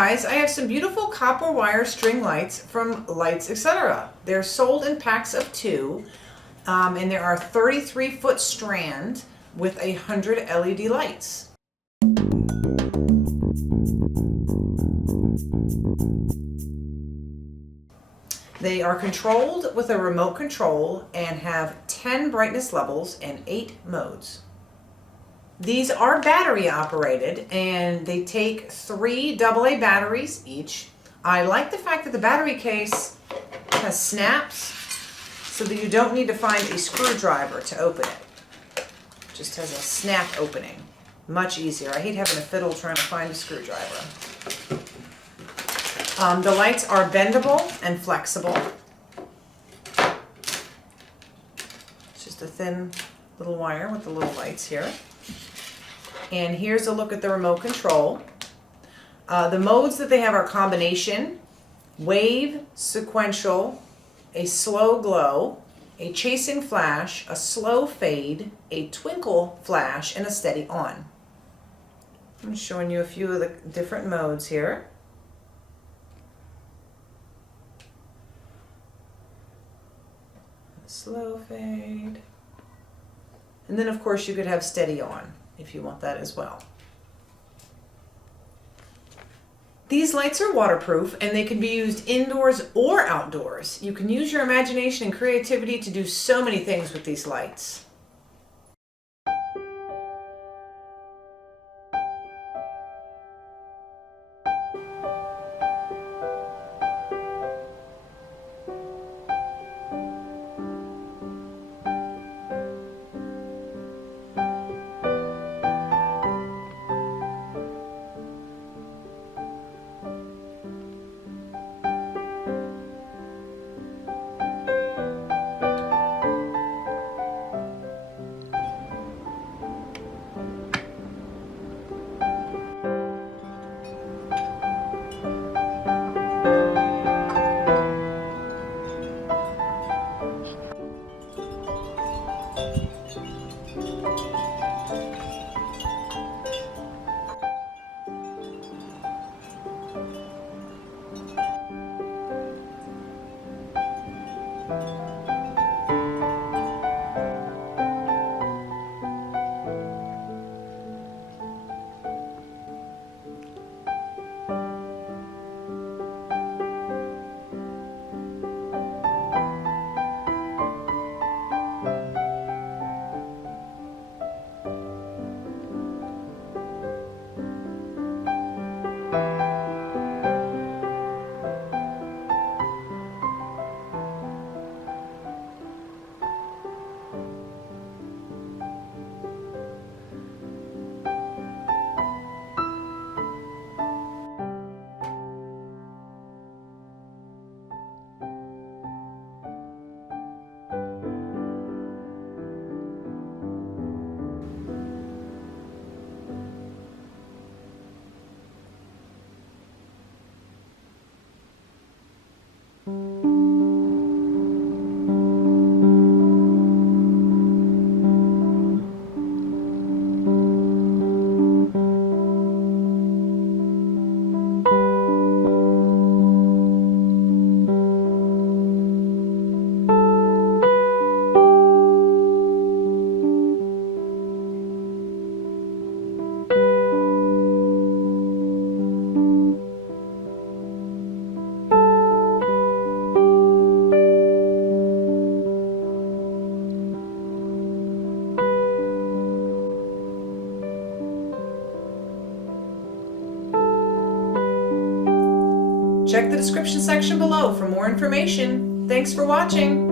guys, I have some beautiful copper wire string lights from LightsEtc. They're sold in packs of 2, and there are 33-foot strand with 100 LED lights. They are controlled with a remote control and have 10 brightness levels and 8 modes. These are battery operated and they take 3 AA batteries each. I like the fact that the battery case has snaps so that you don't need to find a screwdriver to open it. It just has a snap opening. Much easier. I hate having a fiddle trying to find a screwdriver. The lights are bendable and flexible. It's just a thin little wire with the little lights here. And here's a look at the remote control. The modes that they have are combination, wave, sequential, a slow glow, a chasing flash, a slow fade, a twinkle flash, and a steady on. I'm showing you a few of the different modes here. Slow fade. And then of course you could have steady on if you want that as well. These lights are waterproof and they can be used indoors or outdoors. You can use your imagination and creativity to do so many things with these lights. Check the description section below for more information. Thanks for watching.